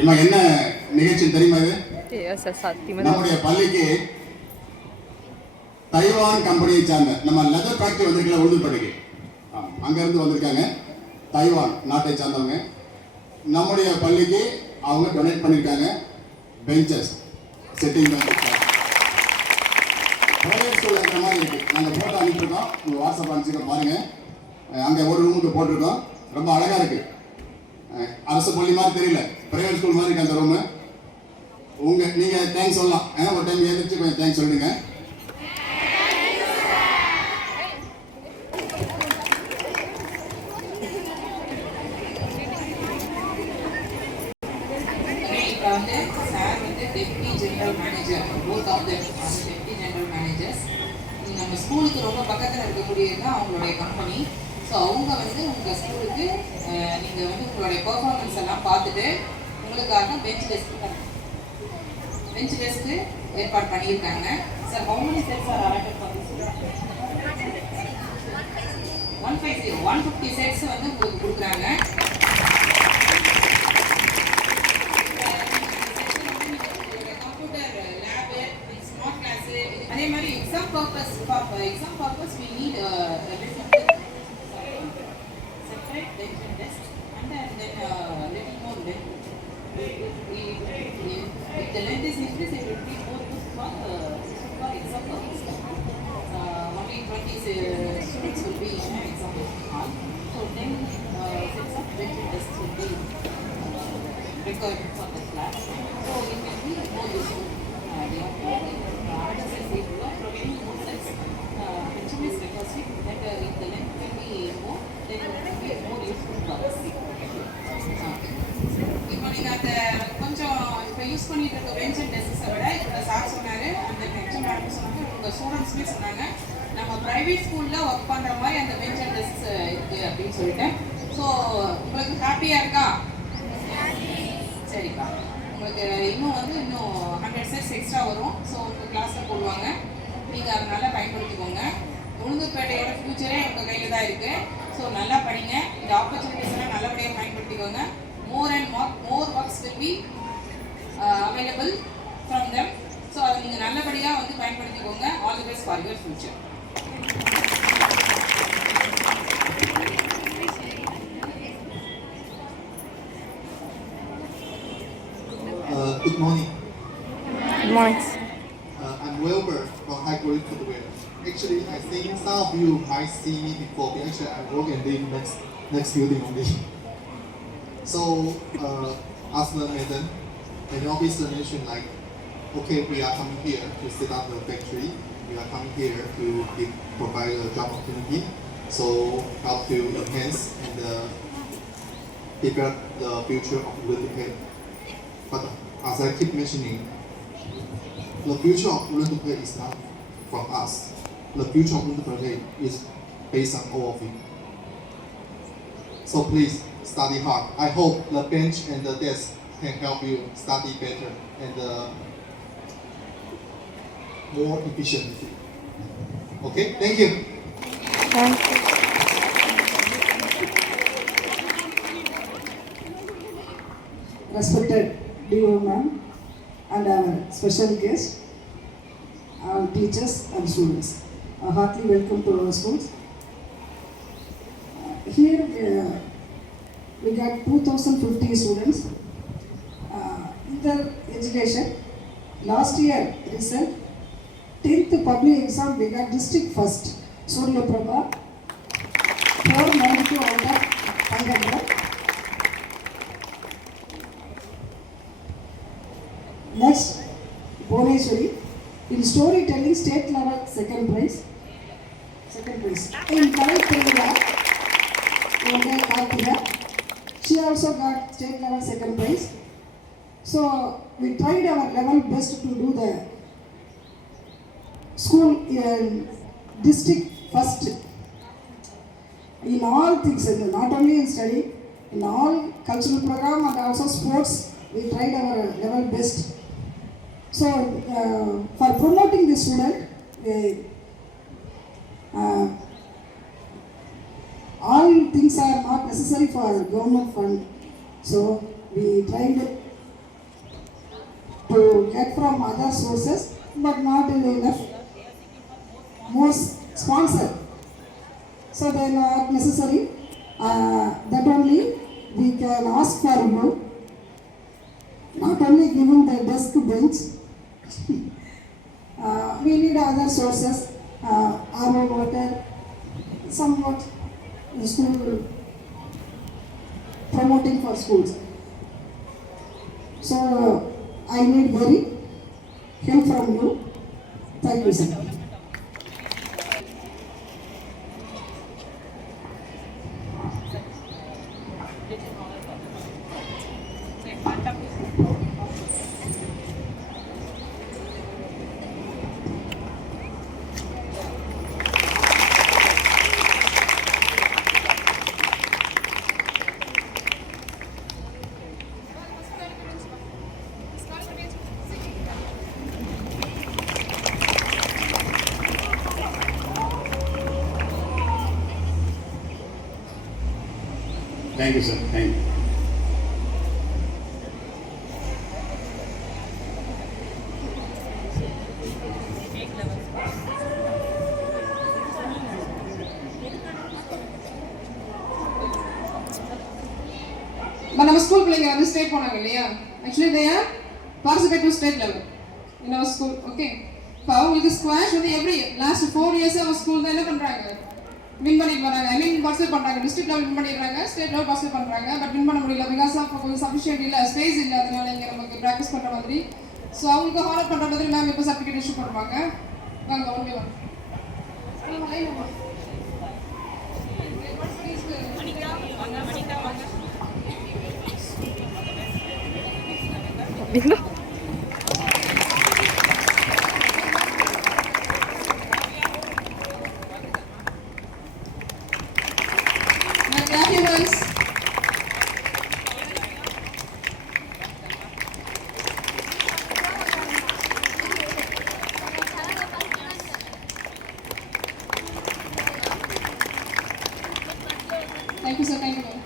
இன்னும் என்ன நிகழ்ச்சி தெரியுமா இது? நம்முடைய பள்ளிக்கு தைவான் கம்பெனியை சார்ந்த நம்ம லெதர் ஃபேக்டரி வந்திருக்கல உளுந்தூர்பேட்டைக்கு, அங்கேருந்து வந்திருக்காங்க. தைவான் நாட்டை சார்ந்தவங்க நம்முடைய பள்ளிக்கு அவங்க டொனேட் பண்ணியிருக்காங்க. பெஞ்சஸ் செட்டிங் ப்ரைவேட் ஸ்கூலில் இருக்கிற மாதிரி இருக்குது. நாங்கள் ஃபோட்டோ அனுப்பியிருக்கோம், உங்கள் வாட்ஸ்அப் அனுப்பிச்சிருக்கோம் பாருங்கள். அங்கே ஒரு ரூமுக்கு போட்டிருக்கோம், ரொம்ப அழகாக இருக்குது. அரசு பள்ளி மாதிரி தெரியல, ப்ரைவேட் ஸ்கூல் மாதிரி இருக்குது அந்த ரூமு. நீங்கள் தேங்க்ஸ் சொல்லலாம். ஒரு டைம் எழுந்திரிச்சு கொஞ்சம் தேங்க்ஸ் சொல்லுங்க. சார் வந்து deputy general manager, both of them deputy general managers. நம்ம ஸ்கூலுக்கு ரொம்ப பக்கத்தில் இருக்கக்கூடியது தான் அவங்களுடைய கம்பெனி. ஸோ அவங்க வந்து உங்கள் ஸ்கூலுக்கு நீங்கள் வந்து உங்களுடைய பர்ஃபார்மன்ஸ் எல்லாம் பார்த்துட்டு உங்களுக்காக பெஞ்ச் டெஸ்க்கு ஏற்பாடு பண்ணியிருக்காங்க. Sir how many sets are allotted for this? 150 செட்ஸ் வந்து உங்களுக்கு கொடுக்குறாங்க. அதே மாதிரி exam purpose we need separate bench and desk, and then little more length. If the length is increased, it will be more good for exam purpose. Only 20 students will be in an exam hall, so 10 sets of bench and desk will be required for the class, so it will be more useful. இப்போ நீங்கள் அந்த கொஞ்சம் இப்போ யூஸ் பண்ணிட்டு இருக்க bench and டெஸ்க்ஸை விட இப்போ சார் சொன்னார், அந்த ஹெச்எம் மேடம் சொன்னாங்க, உங்கள் ஸ்டூடெண்ட்ஸுமே சொன்னாங்க நம்ம ப்ரைவேட் ஸ்கூலில் ஒர்க் பண்ணுற மாதிரி அந்த பெஞ்ச் அண்ட் டெஸ்க்ஸ் இருக்குது அப்படின்னு சொல்லிட்டேன். ஸோ உங்களுக்கு ஹாப்பியாக இருக்கா? சரிப்பா. உங்களுக்கு இன்னும் 100 செட்ஸ் எக்ஸ்ட்ரா வரும். ஸோ உங்கள் கிளாஸில் போடுவாங்க, நீங்கள் அதை நல்லா பயன்படுத்திக்கோங்க. உளுந்தூர்பேட்டையோட ஃபியூச்சரே உங்கள் கையில் தான் இருக்குது. ஸோ நல்லா படிங்க, இந்த ஆப்பர்ச்சுனிட்டிஸ் எல்லாம் நல்லபடியாக பயன்படுத்திக்கோங்க. more works will be available from them. So அதை நீங்கள் நல்லபடியாக வந்து பயன்படுத்திக்கோங்க. All the best for your future. Good morning. Good morning. I'm Wilbur from High Grade Footwear. Actually, I think some of you might see me before, but actually I work and live next building only. So, as the madam and the officer mentioned, like, okay, we are coming here to set up the factory. We are coming here to provide a job opportunity. So, help to enhance and develop the future of Ulandupai. But as I keep mentioning, the future of Ulandupai is not from us. The future of Ulandupai is based on all of you. So please study hard. I hope the bench and the desk can help you study better and more efficiently. Okay, thank you. Thank you. Respected DO ma'am and our special guests, our teachers and students, a heartily welcome to our schools. Here we got 2050 students. In their education, last year result, 10th public exam we got district first, Surya Prabha, 492 out of 500. Next, Bhuvneshwari, in storytelling state level second prize. In Kavit Telugu, she also got state level second prize. So we tried our level best to do the school district first in all things, not only in study, in all cultural program and also sports. We tried our level best. So for promoting the student, all things are not necessary for government fund. So we tried to get from other sources, but not enough. More sponsor. So they are not necessary. That only we can ask for you. Not only giving the desk bench. We need other sources. RO water, somewhat school promoting for schools. So I need very help from you. Thank you, sir. Thank you, sir. Thank you. நம்ம school பிள்ளைங்க வந்து state போனாங்க இல்லையா, actually they are participate to state level in our school. Okay, இப்போ அவங்களுக்கு squash வந்து every last 4 years அவங்க school தான் என்ன பண்ணுறாங்க, வின் பண்ணிட்டு வராங்க. ஐ மீன் பார்ட்டிசிபேட் பண்ணுறாங்க, டிஸ்ட்ரிக்ட் லெவல் வின் பண்ணிடுறாங்க, ஸ்டேட் லெவல் பார்ட்டிசிபேட் பண்ணுறாங்க. பட் வின் பண்ண முடியல பிகாஸ் ஆஃப் கொஞ்சம் சஃபிஷியன்ட் இல்லை, ஸ்பேஸ் இல்லை, அதனால இங்கே நமக்கு ப்ராக்டிஸ் பண்ணுற மாதிரி. ஸோ அவங்களுக்கு ஹானர் பண்ணுற மாதிரி மேம் இப்போ சர்டிஃபிகேட் இஷ்யூ பண்ணுவாங்க. வாங்க one by one. Bingo. Thank you, sir. Thank you, ma'am.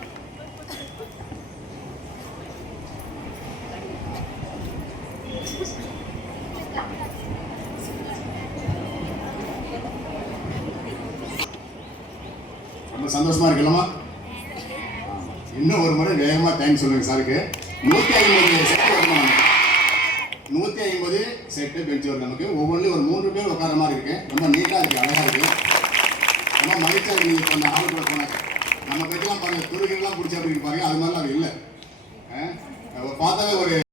ரொம்ப சந்தோஷமா இருக்கலாமா? இன்னும் ஒரு முறை வேகமாக தேங்க்ஸ் சொல்லுங்க சாருக்கு. 150 செட்டு வரணும். 150 செட்டு பெஞ்ச் வரும் நமக்கு. ஒவ்வொன்றிலும் ஒரு 3 பேர் உட்கார மாதிரி இருக்கு. ரொம்ப நீட்டாக இருக்கு, அழகாக இருக்கு. ரொம்ப மகிழ்ச்சியாக இருக்கு. நீங்கள் இப்போ அந்த ஆளுக்குள்ள போனாங்க நம்ம பெஞ்செல்லாம் பாருங்க, துருகிலாம் பிடிச்சி அப்படி பாருங்க, அது மாதிரிலாம் அது இல்லை. பார்த்தாவே